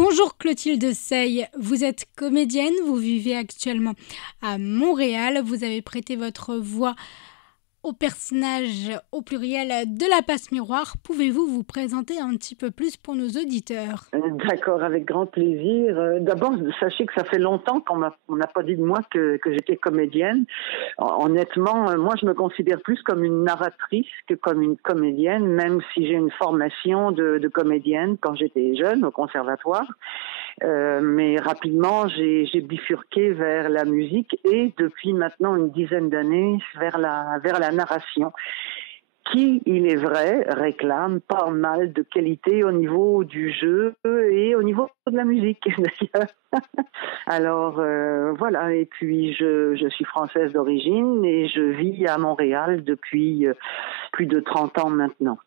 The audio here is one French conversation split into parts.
Bonjour Clotilde Sey, vous êtes comédienne, vous vivez actuellement à Montréal, vous avez prêté votre voix au personnage au pluriel de la passe-miroir. Pouvez-vous vous présenter un petit peu plus pour nos auditeurs? D'accord, avec grand plaisir. D'abord, sachez que ça fait longtemps on n'a pas dit de moi que j'étais comédienne. Honnêtement, moi, je me considère plus comme une narratrice que comme une comédienne, même si j'ai une formation de comédienne quand j'étais jeune au conservatoire. Mais rapidement, j'ai bifurqué vers la musique et depuis maintenant une dizaine d'années vers la narration, qui, il est vrai, réclame pas mal de qualité au niveau du jeu et au niveau de la musique d'ailleurs. Alors voilà, et puis je suis française d'origine et je vis à Montréal depuis plus de 30 ans maintenant.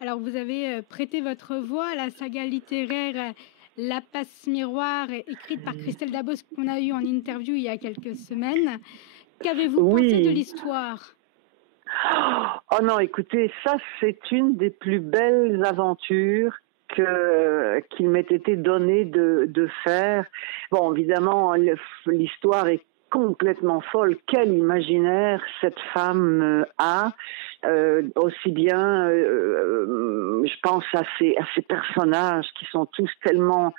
Alors vous avez prêté votre voix à la saga littéraire La Passe-Miroir, écrite par Christelle Dabos, qu'on a eu en interview il y a quelques semaines. Qu'avez-vous pensé de l'histoire ? Oh non, écoutez, ça c'est une des plus belles aventures qu'il m'ait été donné de faire. Bon, évidemment, l'histoire est complètement folle. Quel imaginaire cette femme a, aussi bien, je pense à ces personnages qui sont tous tellement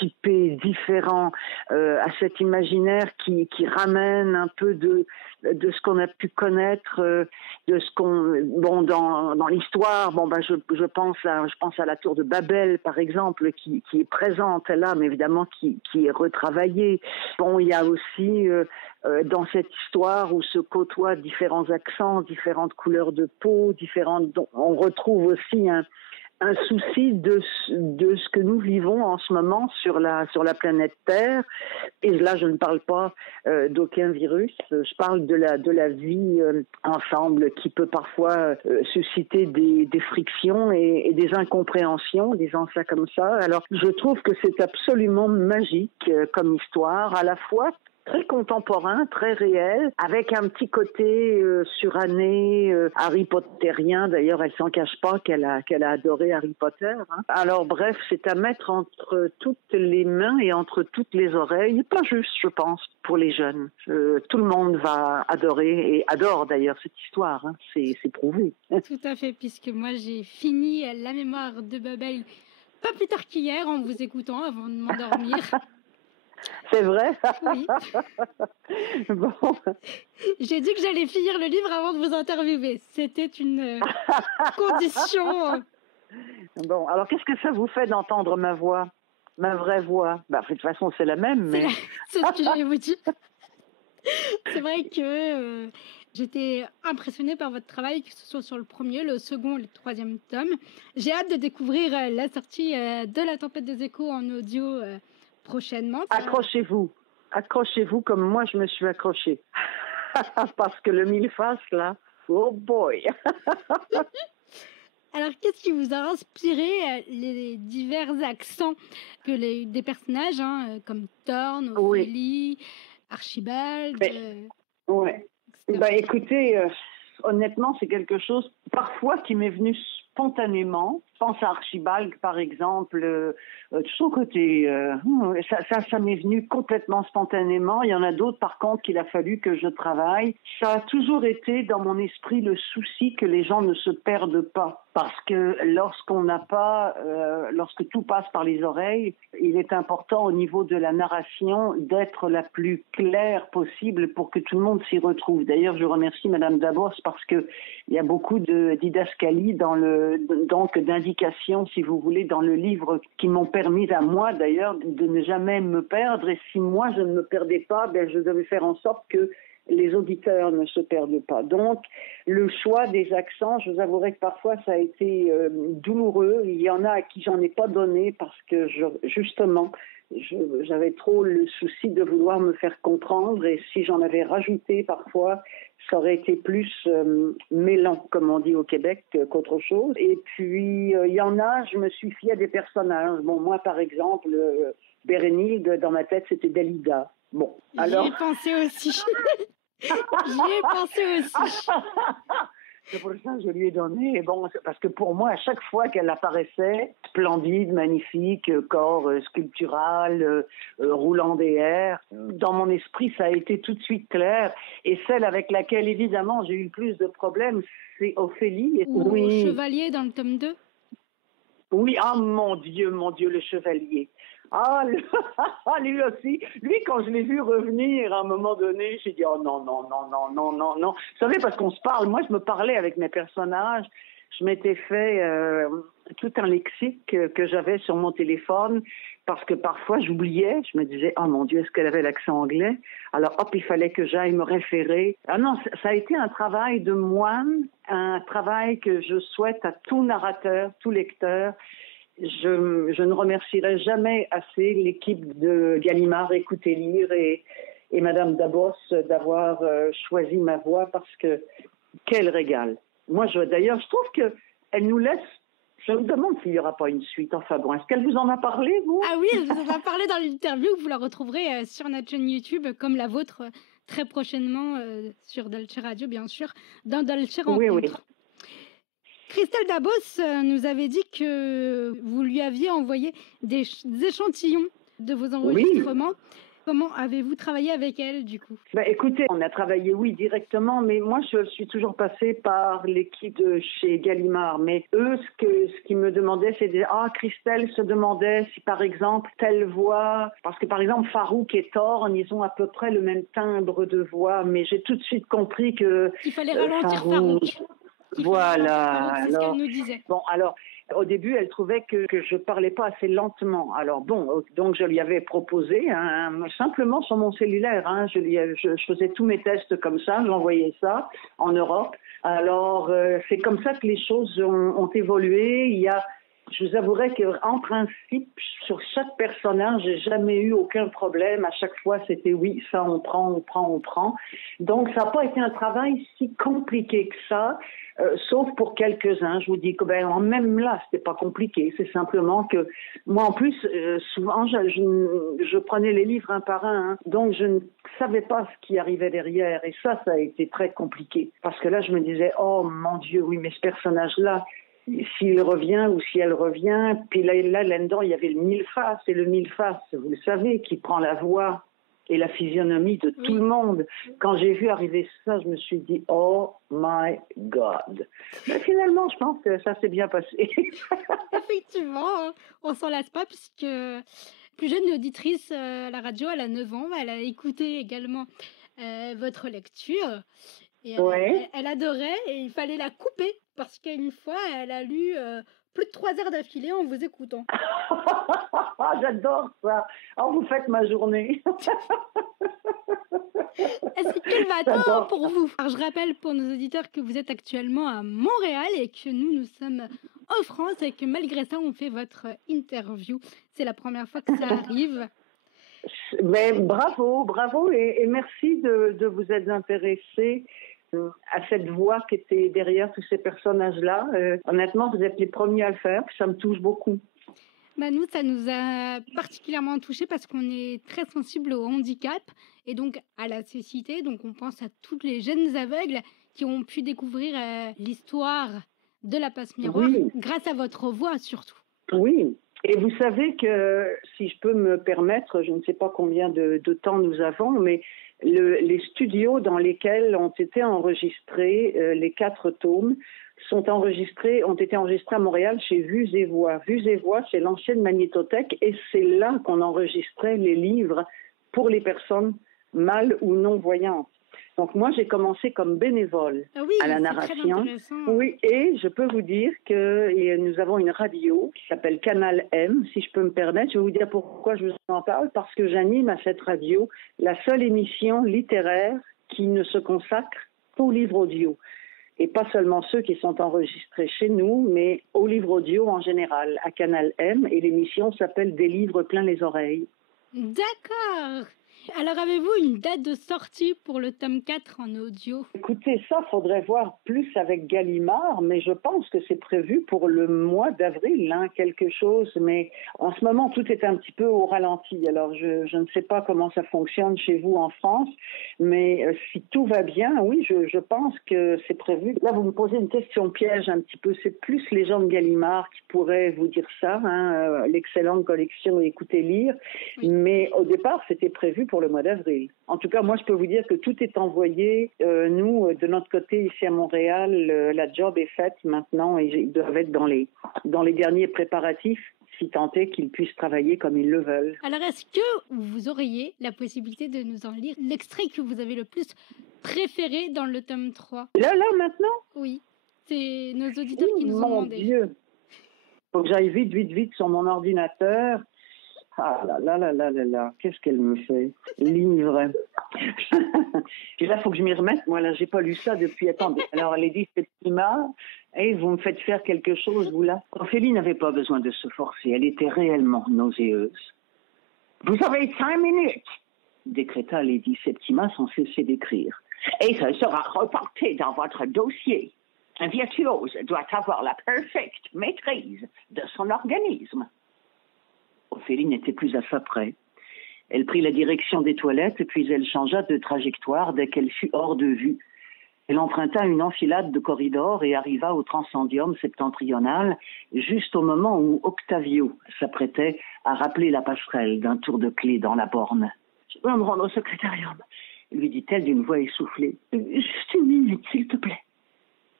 typés, différents, à cet imaginaire qui ramène un peu de ce qu'on a pu connaître, de ce dans l'histoire. Bon, je pense à la tour de Babel par exemple, qui est présente là, mais évidemment qui est retravaillée. Bon, il y a aussi dans cette histoire où se côtoient différents accents, différentes couleurs de peau, on retrouve aussi un souci de ce que nous vivons en ce moment sur la planète Terre. Et là, je ne parle pas d'aucun virus. Je parle de la vie ensemble qui peut parfois susciter des frictions et des incompréhensions, disons ça comme ça. Alors, je trouve que c'est absolument magique comme histoire, à la fois très contemporain, très réel, avec un petit côté suranné, Harry Potterien. D'ailleurs, elle s'en cache pas qu'elle a adoré Harry Potter. Hein. Alors bref, c'est à mettre entre toutes les mains et entre toutes les oreilles. Pas juste, je pense, pour les jeunes. Tout le monde va adorer et adore d'ailleurs cette histoire. Hein. C'est prouvé. Tout à fait, puisque moi j'ai fini La Mémoire de Babel pas plus tard qu'hier en vous écoutant avant de m'endormir. C'est vrai? Oui. Bon. J'ai dit que j'allais finir le livre avant de vous interviewer. C'était une condition. Bon, alors qu'est-ce que ça vous fait d'entendre ma voix, ma vraie voix? De toute façon, c'est la même, mais... C'est ce que j'allais vous dire. C'est vrai que j'étais impressionnée par votre travail, que ce soit sur le premier, le second et le troisième tome. J'ai hâte de découvrir la sortie de La Tempête des Échos en audio prochainement. Accrochez-vous comme moi je me suis accrochée. Parce que le mille-face là, oh boy. Alors, qu'est-ce qui vous a inspiré les divers accents des personnages, comme Thorne, Ophélie, Archibald Ouais. Écoutez, honnêtement, c'est quelque chose parfois qui m'est venu spontanément. Je pense à Archibald, par exemple, de son côté. Ça m'est venu complètement spontanément. Il y en a d'autres, par contre, qu'il a fallu que je travaille. Ça a toujours été dans mon esprit le souci que les gens ne se perdent pas. Parce que lorsque tout passe par les oreilles, il est important au niveau de la narration d'être la plus claire possible pour que tout le monde s'y retrouve. D'ailleurs, je remercie Madame Dabos parce que il y a beaucoup de didascalie d'indications, si vous voulez, dans le livre qui m'ont permis à moi d'ailleurs de ne jamais me perdre. Et si moi je ne me perdais pas, je devais faire en sorte que les auditeurs ne se perdent pas. Donc, le choix des accents, je vous avouerai que parfois ça a été douloureux. Il y en a à qui j'en ai pas donné parce que j'avais trop le souci de vouloir me faire comprendre, et si j'en avais rajouté parfois, ça aurait été plus mêlant, comme on dit au Québec, qu'autre chose. Et puis, il y en a, je me suis fiée à des personnages. Bon, moi, par exemple, Bérénice, dans ma tête, c'était Dalida. Bon, alors... J'y ai pensé aussi. J'y ai pensé aussi. C'est pour ça que je lui ai donné. Et bon, parce que pour moi, à chaque fois qu'elle apparaissait, splendide, magnifique, corps sculptural, roulant des airs, dans mon esprit, ça a été tout de suite clair. Et celle avec laquelle, évidemment, j'ai eu le plus de problèmes, c'est Ophélie. Ou oui. Chevalier dans le tome 2. Oui, ah mon Dieu, le chevalier. Ah, lui aussi. Lui, quand je l'ai vu revenir à un moment donné, j'ai dit, oh non, non, non, non, non, non, non. Vous savez, parce qu'on se parle, moi, je me parlais avec mes personnages. Je m'étais fait tout un lexique que j'avais sur mon téléphone parce que parfois, j'oubliais. Je me disais, oh mon Dieu, est-ce qu'elle avait l'accent anglais? Alors, hop, il fallait que j'aille me référer. Ah non, ça a été un travail de moine, un travail que je souhaite à tout narrateur, tout lecteur. Je ne remercierai jamais assez l'équipe de Gallimard, Écoutez Lire et Madame Dabos d'avoir choisi ma voix parce que quel régal. Moi, d'ailleurs, je trouve qu'elle nous laisse. Je me demande s'il n'y aura pas une suite. Enfin bon, est-ce qu'elle vous en a parlé, vous? Ah oui, elle vous en a parlé dans l'interview. Vous la retrouverez sur notre chaîne YouTube, comme la vôtre, très prochainement sur Dolce Radio, bien sûr, dans Dolce Rencontre. Oui, oui. Christelle Dabos nous avait dit que vous lui aviez envoyé des échantillons de vos enregistrements. Oui. Comment avez-vous travaillé avec elle, du coup? Écoutez, on a travaillé, oui, directement, mais moi, je suis toujours passée par l'équipe de chez Gallimard. Mais eux, ce qu'ils me demandaient, c'est Christelle se demandait si, par exemple, telle voix, parce que, par exemple, Farouk et Thorne, ils ont à peu près le même timbre de voix, mais j'ai tout de suite compris que... Il fallait ralentir Farouk. Voilà. C'est ce qu'elle nous disait. Bon, alors, au début, elle trouvait que je parlais pas assez lentement. Alors bon, donc je lui avais proposé, simplement sur mon cellulaire, je faisais tous mes tests comme ça, j'envoyais ça en Europe. Alors, c'est comme ça que les choses ont évolué. Je vous avouerai qu'en principe, sur chaque personnage, j'ai jamais eu aucun problème. À chaque fois, c'était oui, ça on prend. Donc, ça n'a pas été un travail si compliqué que ça, sauf pour quelques-uns. Je vous dis que même là, c'était pas compliqué. C'est simplement que moi, en plus, souvent, je prenais les livres un par un, donc je ne savais pas ce qui arrivait derrière. Et ça a été très compliqué. Parce que là, je me disais, oh mon Dieu, oui, mais ce personnage-là, s'il revient ou si elle revient, puis là là-dedans, il y avait le mille-face, et le mille-face, vous le savez, qui prend la voix et la physionomie de tout le monde. Quand j'ai vu arriver ça, je me suis dit, oh my God. Mais finalement, je pense que ça s'est bien passé. Effectivement, on s'en lasse pas, puisque plus jeune auditrice à la radio, elle a 9 ans, elle a écouté également votre lecture. Et elle adorait, et il fallait la couper parce qu'une fois, elle a lu plus de 3 heures d'affilée en vous écoutant. J'adore ça. Oh, vous faites ma journée. Est-ce quel matin pour vous? Alors, je rappelle pour nos auditeurs que vous êtes actuellement à Montréal et que nous sommes en France et que malgré ça, on fait votre interview. C'est la première fois que ça arrive. Mais bravo et merci de vous être intéressé à cette voix qui était derrière tous ces personnages-là. Honnêtement, vous êtes les premiers à le faire, puis ça me touche beaucoup. Nous, ça nous a particulièrement touchés parce qu'on est très sensible au handicap et donc à la cécité. Donc, on pense à tous les jeunes aveugles qui ont pu découvrir l'histoire de la passe miroir grâce à votre voix, surtout. Oui. Et vous savez que, si je peux me permettre, je ne sais pas combien de temps nous avons, mais les studios dans lesquels ont été enregistrés les 4 tomes ont été enregistrés à Montréal chez Vues et Voix. Vues et Voix, c'est l'ancienne magnétothèque et c'est là qu'on enregistrait les livres pour les personnes mal ou non voyantes. Donc moi, j'ai commencé comme bénévole à la narration. Oui, et je peux vous dire que nous avons une radio qui s'appelle Canal M, si je peux me permettre. Je vais vous dire pourquoi je vous en parle, parce que j'anime à cette radio la seule émission littéraire qui ne se consacre qu'aux livres audio. Et pas seulement ceux qui sont enregistrés chez nous, mais aux livres audio en général, à Canal M. Et l'émission s'appelle Des livres plein les oreilles. D'accord. Alors, avez-vous une date de sortie pour le tome 4 en audio? Écoutez, ça, faudrait voir plus avec Gallimard, mais je pense que c'est prévu pour le mois d'avril, hein, quelque chose. Mais en ce moment, tout est un petit peu au ralenti. Alors, je ne sais pas comment ça fonctionne chez vous en France, mais si tout va bien, oui, je pense que c'est prévu. Là, vous me posez une question piège un petit peu. C'est plus les gens de Gallimard qui pourraient vous dire ça, hein, l'excellente collection Écoutez lire. Oui. Mais au départ, c'était prévu pour le mois d'avril. En tout cas, moi, je peux vous dire que tout est envoyé. Nous, de notre côté, ici à Montréal, la job est faite maintenant et ils doivent être dans les derniers préparatifs, si tant est qu'ils puissent travailler comme ils le veulent. Alors, est-ce que vous auriez la possibilité de nous en lire l'extrait que vous avez le plus préféré dans le tome 3? Là, maintenant? Oui, c'est nos auditeurs qui nous ont Mon demandé. Dieu! Faut que j'aille vite sur mon ordinateur. Ah là, qu'est-ce qu'elle me fait? Livre. Et là, faut que je m'y remette. Moi, là, j'ai pas lu ça depuis. Attendez. Alors, Lady Septima, et vous me faites faire quelque chose, vous là? Ophélie n'avait pas besoin de se forcer. Elle était réellement nauséeuse. Vous avez 5 minutes, décréta Lady Septima sans cesser d'écrire. Et ce sera reporté dans votre dossier. Un virtuose doit avoir la parfaite maîtrise de son organisme. Ophélie n'était plus à ça près. Elle prit la direction des toilettes, puis elle changea de trajectoire dès qu'elle fut hors de vue. Elle emprunta une enfilade de corridors et arriva au transcendium septentrional juste au moment où Octavio s'apprêtait à rappeler la passerelle d'un tour de clé dans la borne. « Je dois me rendre au secrétarium », lui dit-elle d'une voix essoufflée. « Juste une minute, s'il te plaît. »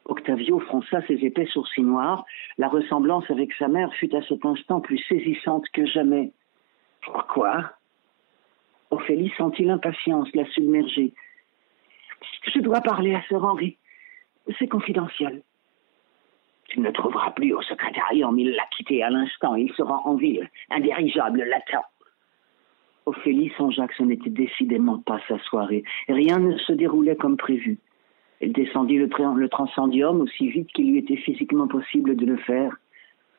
Octavio fronça ses épais sourcils noirs. La ressemblance avec sa mère fut à cet instant plus saisissante que jamais. « Pourquoi ?» Ophélie sentit l'impatience la submerger. « Je dois parler à Sir Henry. C'est confidentiel. »« Tu ne le trouveras plus au secrétarium. Il l'a quitté à l'instant. Il sera en ville. Un dirigeable l'attend. » Ophélie songea que ce n'était décidément pas sa soirée. Rien ne se déroulait comme prévu. Elle descendit le transcendium aussi vite qu'il lui était physiquement possible de le faire.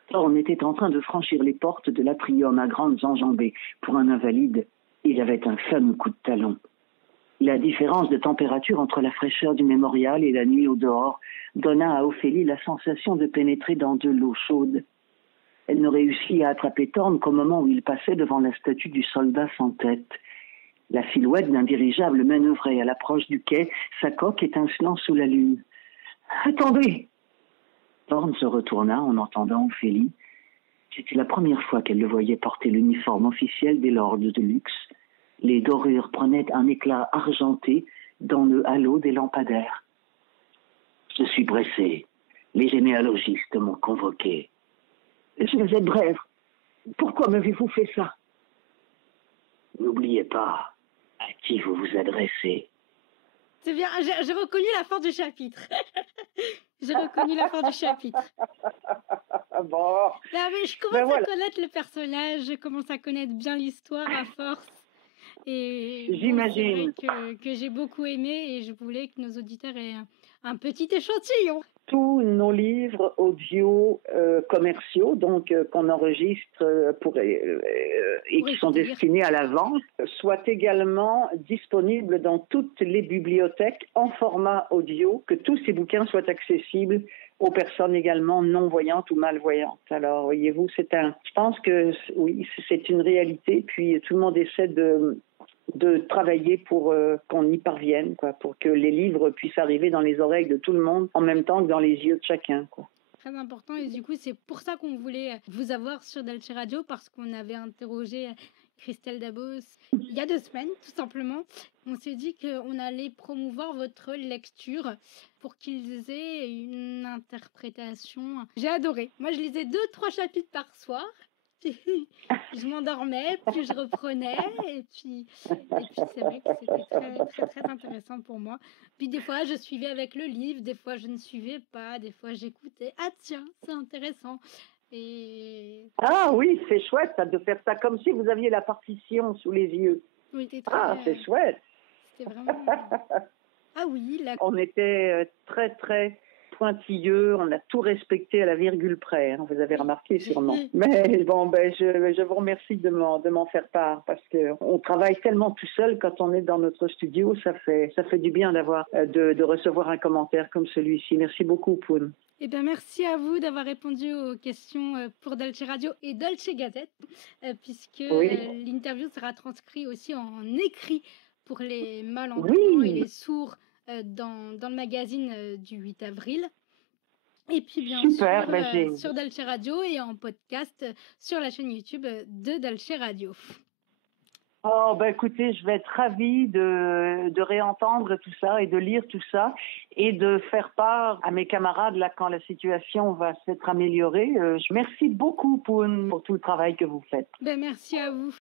Thorne était en train de franchir les portes de l'atrium à grandes enjambées. Pour un invalide, il avait un fameux coup de talon. La différence de température entre la fraîcheur du mémorial et la nuit au dehors donna à Ophélie la sensation de pénétrer dans de l'eau chaude. Elle ne réussit à attraper Thorne qu'au moment où il passait devant la statue du soldat sans tête. La silhouette d'un dirigeable manœuvrait à l'approche du quai, sa coque étincelant sous la lune. « Attendez !» Thorne se retourna en entendant Ophélie. C'était la première fois qu'elle le voyait porter l'uniforme officiel des lords de luxe. Les dorures prenaient un éclat argenté dans le halo des lampadaires. « Je suis pressé. Les généalogistes m'ont convoqué. »« Je vais être brève. Pourquoi m'avez-vous fait ça ?»« N'oubliez pas à qui vous vous adressez. » C'est bien, j'ai reconnu la fin du chapitre. J'ai reconnu la fin du chapitre. Bon. Là, mais je commence à connaître le personnage, je commence à connaître bien l'histoire à force. Et j'imagine que j'ai beaucoup aimé et je voulais que nos auditeurs aient un petit échantillon. Tous nos livres audio commerciaux, donc qu'on enregistre et qui sont destinés à la vente, soient également disponibles dans toutes les bibliothèques en format audio, que tous ces bouquins soient accessibles aux personnes également non-voyantes ou malvoyantes. Alors, voyez-vous, je pense que oui, c'est une réalité, puis tout le monde essaie de travailler pour qu'on y parvienne, quoi, pour que les livres puissent arriver dans les oreilles de tout le monde en même temps que dans les yeux de chacun, quoi. Très important, et du coup c'est pour ça qu'on voulait vous avoir sur Delche Radio, parce qu'on avait interrogé Christelle Dabos il y a 2 semaines, tout simplement. On s'est dit qu'on allait promouvoir votre lecture pour qu'ils aient une interprétation. J'ai adoré. Moi je lisais 2-3 chapitres par soir. Je m'endormais, puis je reprenais, et puis c'est vrai que c'était très intéressant pour moi. Puis des fois je suivais avec le livre, des fois je ne suivais pas, des fois j'écoutais. Ah tiens, c'est intéressant. Ah oui, c'est chouette ça, de faire ça comme si vous aviez la partition sous les yeux. Oui, c'est chouette. C'était vraiment. Ah oui, on était très pointilleux, on a tout respecté à la virgule près, hein, vous avez remarqué sûrement. Mais bon, je vous remercie de m'en faire part parce qu'on travaille tellement tout seul quand on est dans notre studio, ça fait du bien d'avoir de recevoir un commentaire comme celui-ci. Merci beaucoup, Poun. Eh bien, merci à vous d'avoir répondu aux questions pour Dolce Radio et Dolce Gazette, puisque l'interview sera transcrite aussi en écrit pour les malentendants et les sourds dans le magazine du 8 avril. Et puis bien sûr sur Dolce Radio et en podcast sur la chaîne YouTube de Dolce Radio. Oh, écoutez, je vais être ravie de réentendre tout ça et de lire tout ça et de faire part à mes camarades là quand la situation va s'être améliorée. Merci beaucoup, Poun, pour tout le travail que vous faites. Merci à vous.